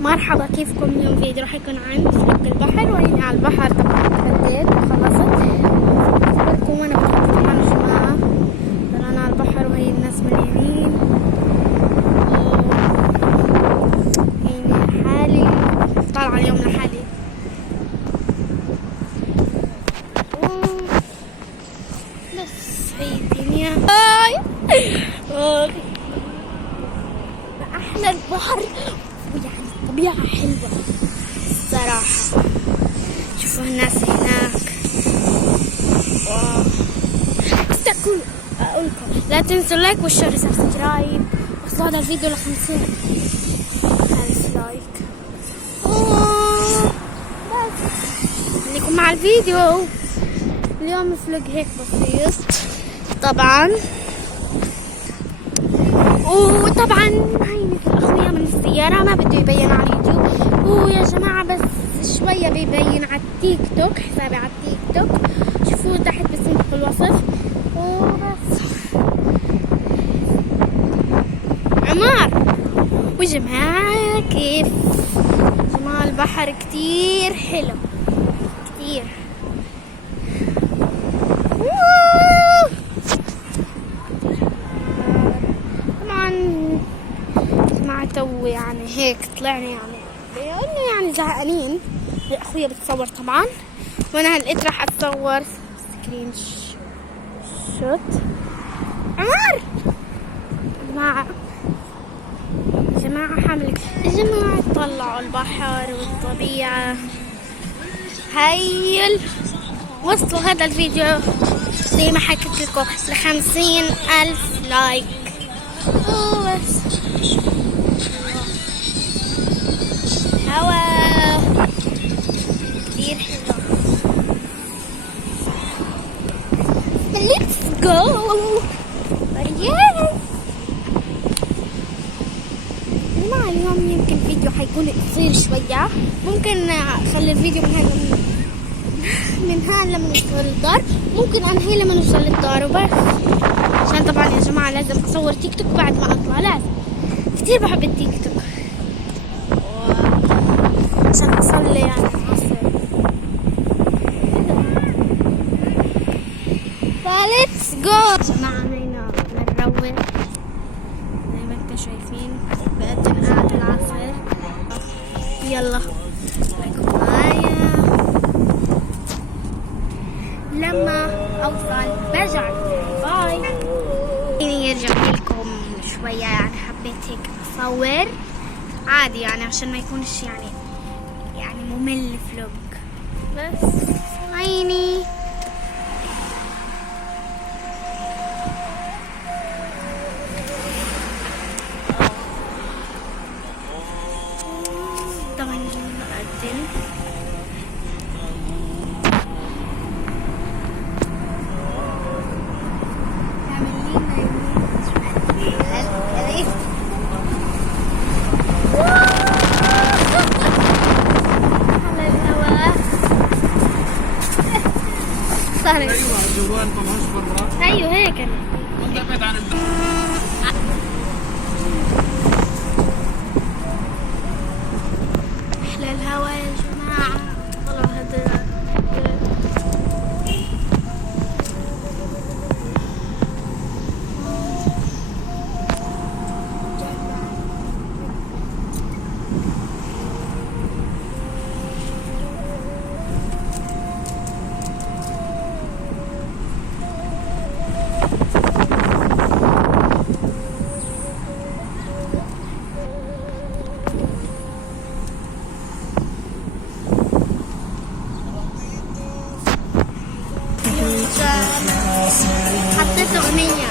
مرحبا، كيفكم؟ اليوم فيديو راح يكون عن فلوق البحر، وهنا على البحر. طبعا تغديت وخلصت لكم وانا بتحدث طبعا يا جماعة. انا على البحر وهي الناس مليانين، يعني حالي طالعة اليوم لحالي. بس هي الدنيا احلى البحر، ويعني الطبيعة حلوة الصراحة. شوفوا الناس هناك. واو. بس أقولكم لا تنسوا اللايك والشير وسبسكرايب، وصلوا هذا الفيديو ل50 لايك. بس خليكم مع الفيديو. اليوم فلوق هيك بسيط طبعا، وطبعا هاي مثل اخويا من السيارة ما بده يبين على اليوتيوب، ويا جماعة بس شوية بيبين على التيك توك، حسابي على التيك توك، شوفوه تحت بسيب في الوصف. وبس عمار وجماعة، كيف جماعة البحر كتير حلو كتير. تو يعني هيك طلعنا يعني زهقانين. اخويا بتصور طبعا، وانا هلقيت راح اتصور سكرين شوت. عمر جماعة حامل يا جماعة، طلعوا البحر والطبيعة. هاي وصلوا هذا الفيديو زي ما حكيت لكم ل50,000 لايك. بس هوا كتير حلو. Let's go. جماعة اليوم يمكن فيديو حيكون قصير شوية، ممكن اخلي الفيديو من هان لما نوصل للدار، ممكن انهي لما نوصل للدار وبس، عشان طبعا يا جماعة لازم اصور تيك توك بعد ما اطلع. لازم، كتير بحب التيك توك عشان اصلي يعني فليتس جو. جماعة هنا بنروح زي ما انتم شايفين، بقدم قاعد العصر. يلا خليكم معايا لما اوصل برجع. باي. يرجع لكم شوية، يعني حبيت هيك اصور عادي يعني عشان ما يكونش يعني ممل فلوق. بس عيني طبعا بقدم ايوه هيك انا ابعد عن احلى الهوا يا جماعه. طلعوا هذا حطيت أغنية.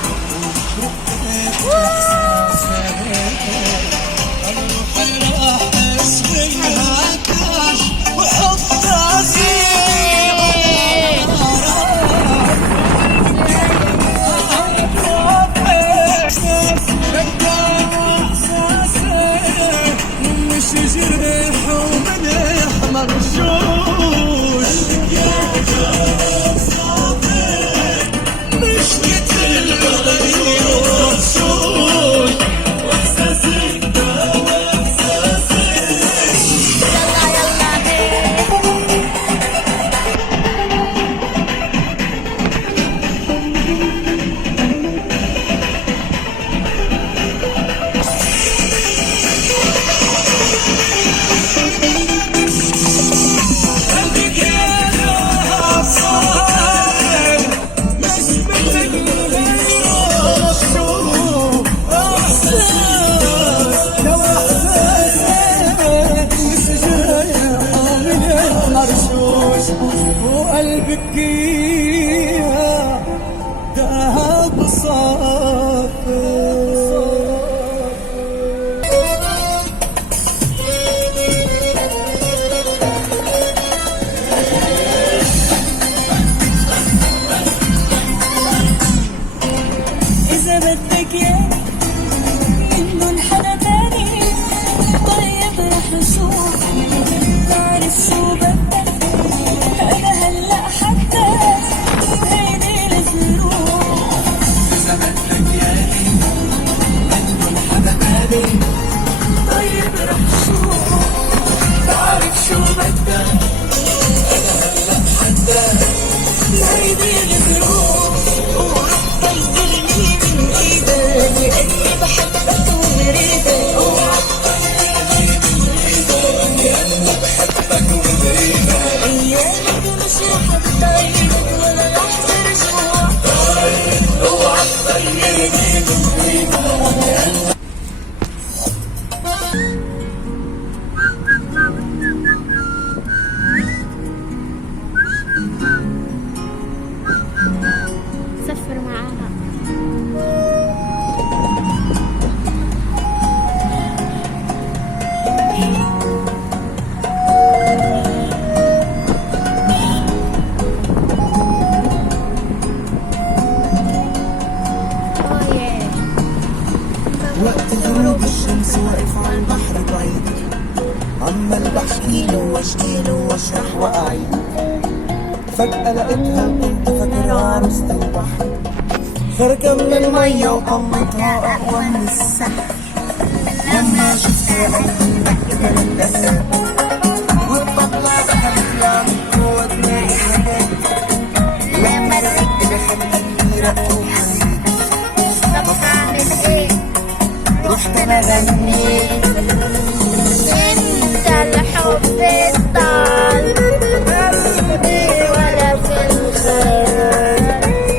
قلبك يا دهب صافي. إذا بدك يا إنه انحنى تاني، طيب رح نشوف تعرف شو بدك. أنا هلأ حتى هيني الظروف. إذا بدك يا إنه انحنى تاني، طيب رح نشوف تعرف شو بدك. أنا هلأ حتى هيني الظروف. لأني بحبك ومريدك، اوعى تطيرني من ايدك، لأني بحبك ومريدك. أيامك مش رح تضايقك ولا رح ترجع، اوعى تطيرني من ايدك. سفر معاها. وقت غروب الشمس واقف على البحر بعيد، عمال بحكيله واشكيله واشرح واعيد. فجأة لقيتها وكنت فاكر عروسة البحر، خارجة من المية وطلتها أقوى من السحر. لما شفتها قلبي كده اتقلب، والطبلة دخلت لها من جوا دماغي حاجات. لما رقت دخلت رق وحنين، طب أعمل إيه؟ رحت أنا غنيت انت الحب الضال قلبي ولا في الخيال،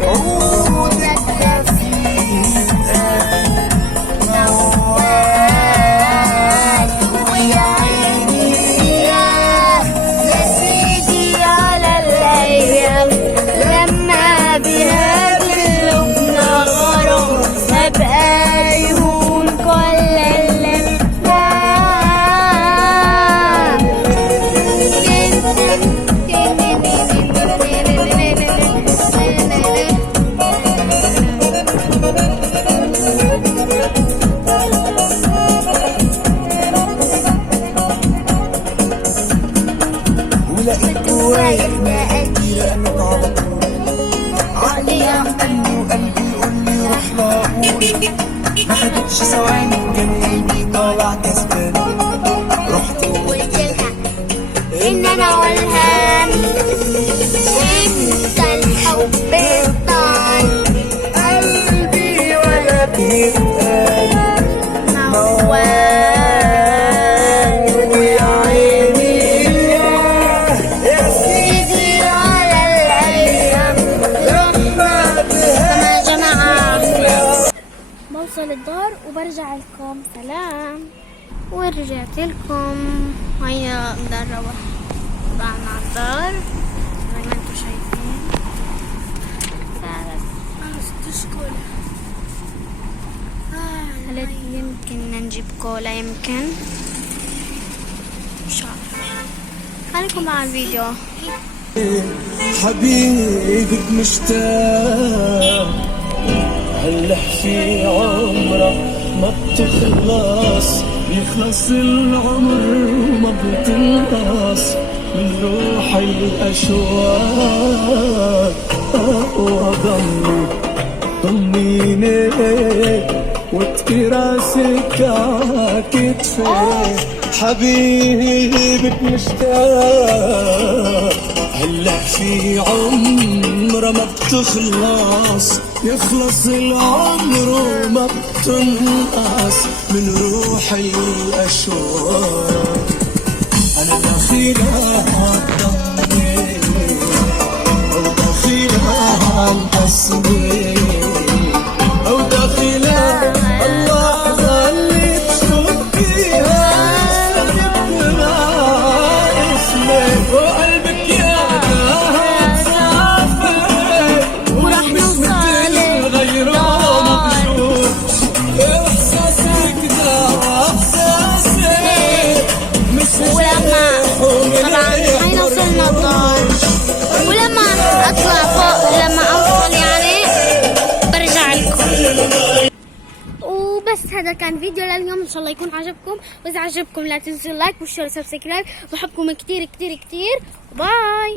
عودك خفيفة موال. ويا عيني يا سيدي على الايام لما بها قلوبنا غرام، ابقى يهون كل اللي ولقيت جوايا قلبي رقمت على طول، عقلي يعقلني وقلبي يقولي روح لاقول. ما خدتش ثواني كان قلبي طالع كسبان، رحت وقلت لها ان انا والهام انت الحب الضال قلبي ولا بيتقال موال. ويا عيني يا سيدي على الايام لما يا جماعه بوصل الدار وبرجع لكم. سلام. ورجعت لكم، هيا بدنا نروح. طلعنا على الدار زي ما انتم شايفين. قالت يمكن نجيب كولا، يمكن ان شاء الله. خليكم مع الفيديو. حبيبك مشتاق، هلا في عمرك ما بتخلص، يخلص العمر ما بتنقص من روح الأشواق. ضميني واتقي راسك على كتفي، حبيبك مشتاق، هلا في عمره ما بتخلص، يخلص العمر وما بتنقص من روح الأشواق. أنا داخلها عالضمي أو داخلها عالقسمي أو داخلها اللحظة اللي تشوف فيها اسمك وقلبك يا هذا كان فيديو لليوم، ان شاء الله يكون عجبكم، واذا عجبكم لا تنسوا اللايك والشير والسبسكرايب. بحبكم كتير كتير كتير. باي.